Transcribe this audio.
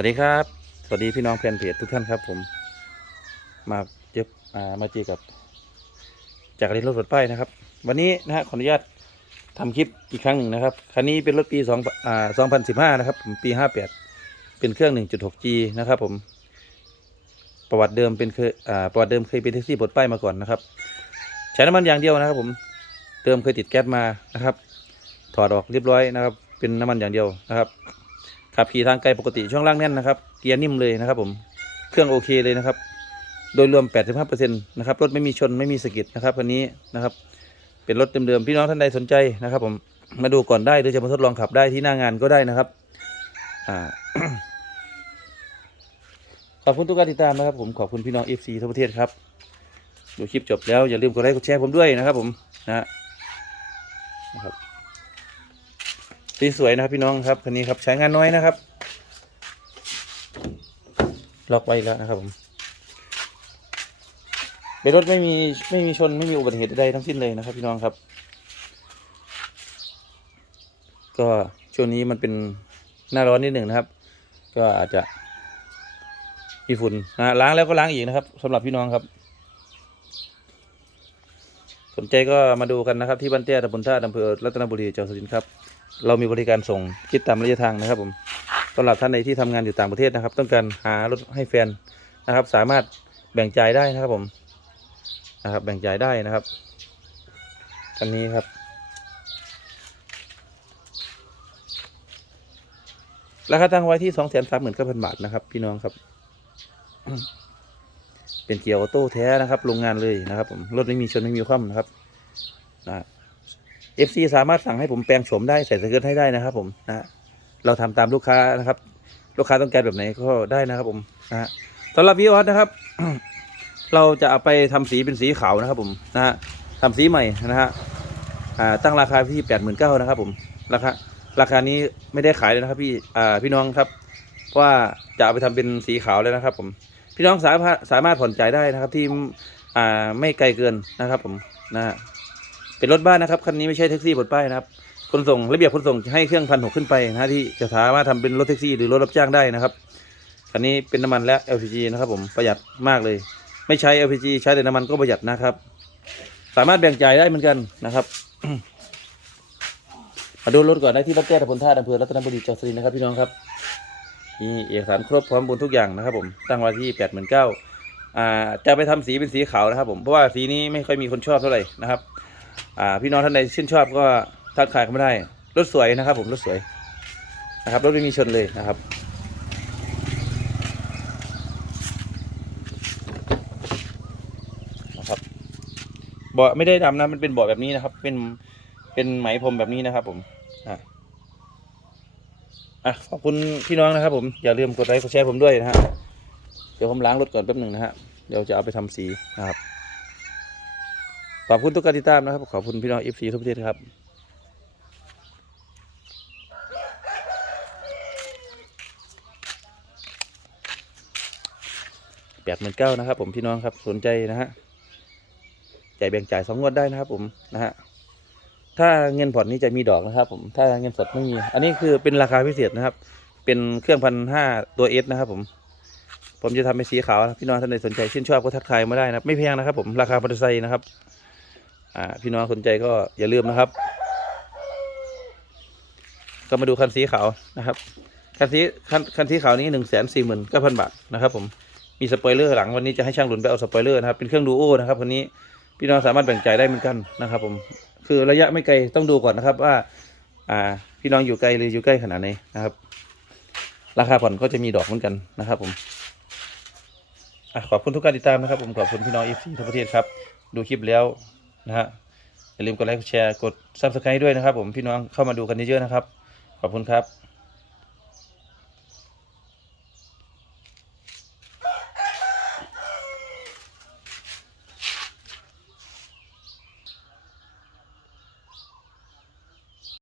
วัสดีครับ สวัสดีพี่น้องแฟนเพจทุกท่านครับ ผม มาเจออ่ามาเจอกับ จากรีนรถรถป้ายนะครับ วันนี้นะฮะขออนุญาตทำคลิปอีกครั้งหนึ่งนะครับ คันนี้เป็นรถปีสองอ่าสองพันสิบห้านะครับผมปีห้าแปดเป็นเครื่องหนึ่งจุดหก G นะครับ ผม ประวัติเดิมเป็นเคยอ่าประวัติเดิมเคยเป็นแท็กซี่ปลดป้ายมาก่อนนะครับ ใช้น้ำมันอย่างเดียวนะครับ ผมเดิมเคยติดแก๊สมานะครับ ถอดออกเรียบร้อยนะครับ เป็นน้ำมันอย่างเดียวนะครับ ขับขี่ทางไกลปกติช่วงล่างแน่นนะครับ เกียร์นิ่มเลยนะครับ ผมเครื่องโอเคเลยนะครับ โดยรวม 85%นะครับรถไม่มีชนไม่มีสะกิดนะครับคันนี้นะครับ เป็นรถเดิมๆพี่น้องท่านใดสนใจนะครับ ผมมาดูก่อนได้หรือจะมาทดลองขับได้ที่หน้างานก็ได้นะครับอ่าขอบคุณทุกการติดตามนะครับผมขอบคุณพี่น้อง FC ทั่วประเทศครับดูคลิปจบแล้วอย่าลืมกดไลค์กดแชร์ผมด้วยนะครับ ผมนะนะครับ สีสวยนะครับพี่น้องครับคันนี้ครับใช้งานน้อยนะครับ ล็อกไว้แล้วนะครับผมเป็นรถไม่มีไม่มีชนไม่มีอุบัติเหตุใดทั้งสิ้นเลยนะครับ พี่น้องครับ ก็ช่วงนี้มันเป็นหน้าร้อนนิดหนึ่งนะครับ ก็อาจจะมีฝุ่นนะล้างแล้วก็ล้างอีกนะครับสำหรับพี่น้องครับ สนใจก็มาดูกันนะครับ ที่บ้านเตี้ยตำบลท่าอำเภอรัตนบุรีจังหวัดสุรินทร์ครับ เรามีบริการส่งคิดตามระยะทางนะครับผมสำหรับท่านใดที่ทำงานอยู่ต่างประเทศนะครับ ต้องการหารถให้แฟนนะครับ สามารถแบ่งจ่ายได้นะครับผมนะครับ แบ่งจ่ายได้นะครับคันนี้ครับ ราคาตั้งไว้ที่สองแสนสามหมื่นเก้าพันบาทนะครับ พี่น้องครับ เป็นเกียร์ออโต้แท้นะครับโรงงานเลยนะครับผมรถไม่มีชนไม่มีคว่ำนะครับ นะ FC สามารถสั่งให้ผมแปลงโฉมได้ใส่สเกิร์ตให้ได้นะครับ ผมนะเราทำตามลูกค้านะครับ ลูกค้าต้องการแบบไหนก็ได้นะครับ ผมนะฮะสำหรับวิออสนะครับ เราจะเอาไปทำสีเป็นสีขาวนะครับ ผมนะฮะทำสีใหม่นะฮะอ่าตั้งราคาที่แปดหมื่นเก้านะครับ ผมราคาราคานี้ไม่ได้ขายเลยนะครับ พี่อ่าพี่น้องครับเพราะว่าจะเอาไปทำเป็นสีขาวเลยนะครับ ผม พี่น้องสามารถสามารถผ่อนจ่ายได้นะครับ ที่อ่าไม่ไกลเกินนะครับ ผมนะฮะ เป็นรถบ้านนะครับคันนี้ไม่ใช่แท็กซี่บดป้ายนะครับขนส่งระเบียบขนส่งให้เครื่องพันหกขึ้นไปนะที่จะสามารถทำเป็นรถแท็กซี่หรือรถรับจ้างได้นะครับคันนี้เป็นน้ำมันและ LPG นะครับผมประหยัดมากเลย ไม่ใช้ LPG ใช้แต่น้ำมันก็ประหยัดนะครับ สามารถแบ่งจ่ายได้เหมือนกันนะครับมาดูรถก่อนได้ที่บ้านแก้ตำบลท่าอำเภอรัตนบุรีจังหวัดสุรินทร์นะครับพี่น้องครับมีเอกสารครบพร้อมบนทุกอย่างนะครับ ผมตั้งไว้ที่แปดหมื่นเก้าอ่าจะไปทำสีเป็นสีขาวนะครับ ผมเพราะว่าสีนี้ไม่ค่อยมีคนชอบเท่าไหร่นะครับ อ่าพี่น้องท่านใดชื่นชอบก็ทักทายเข้ามาได้รถสวยนะครับ ผมรถสวยนะครับรถไม่มีชนเลยนะครับนะครับเบาะไม่ได้ดำนะมันเป็นเบาะแบบนี้นะครับ เป็นเป็นไหมพรมแบบนี้นะครับ ผมอะอะขอบคุณพี่น้องนะครับ ผมอย่าลืมกดไลค์กดแชร์ผมด้วยนะฮะเดี๋ยวผมล้างรถก่อนแป๊บหนึ่งนะฮะเดี๋ยวจะเอาไปทำสีนะครับ ขอบคุณทุกการติดตามนะครับ ขอบคุณพี่น้องเอฟซีทุกประเทศครับแปดหมื่นเก้านะครับ ผมพี่น้องครับสนใจนะฮะจ่ายแบ่งจ่ายสองงวดได้นะครับ ผมนะฮะถ้าเงินผ่อนนี้จะมีดอกนะครับ ผมถ้าเงินสดไม่มี อันนี้คือเป็นราคาพิเศษนะครับ เป็นเครื่องพันห้าตัวเอสนะครับ ผม ผมจะทำเป็นสีขาวนะพี่น้องท่านใดสนใจชื่นชอบก็ทักทายมาได้นะไม่แพงนะครับ ผมราคามอเตอร์ไซค์นะครับ อ่าพี่น้องสนใจก็อย่าลืมนะครับ ก็มาดูคันสีขาวนะครับ คันสีคันคันสีขาวนี้หนึ่งแสนสี่หมื่นเก้าพันบาทนะครับผมมีสปอยเลอร์หลังวันนี้จะให้ช่างหลุนไปเอาสปอยเลอร์นะครับเป็นเครื่องดูโอนะครับคันนี้พี่น้องสามารถแบ่งใจได้เหมือนกันนะครับผมคือระยะไม่ไกลต้องดูก่อนนะครับว่า อ่า พี่น้องอยู่ไกลหรืออยู่ใกล้ขนาดไหนนะครับ ราคาผ่อนก็จะมีดอกเหมือนกันนะครับ ผมอขอบคุณทุกการติดตามนะครับ ผมขอบคุณพี่น้องเอฟซีทั่วประเทศครับ ดูคลิปแล้ว นะฮะอย่าลืมกดไลค์กดแชร์กดซับสไครต์ด้วยนะครับ ผมพี่น้องเข้ามาดูกันเยอะๆนะครับ ขอบคุณครับ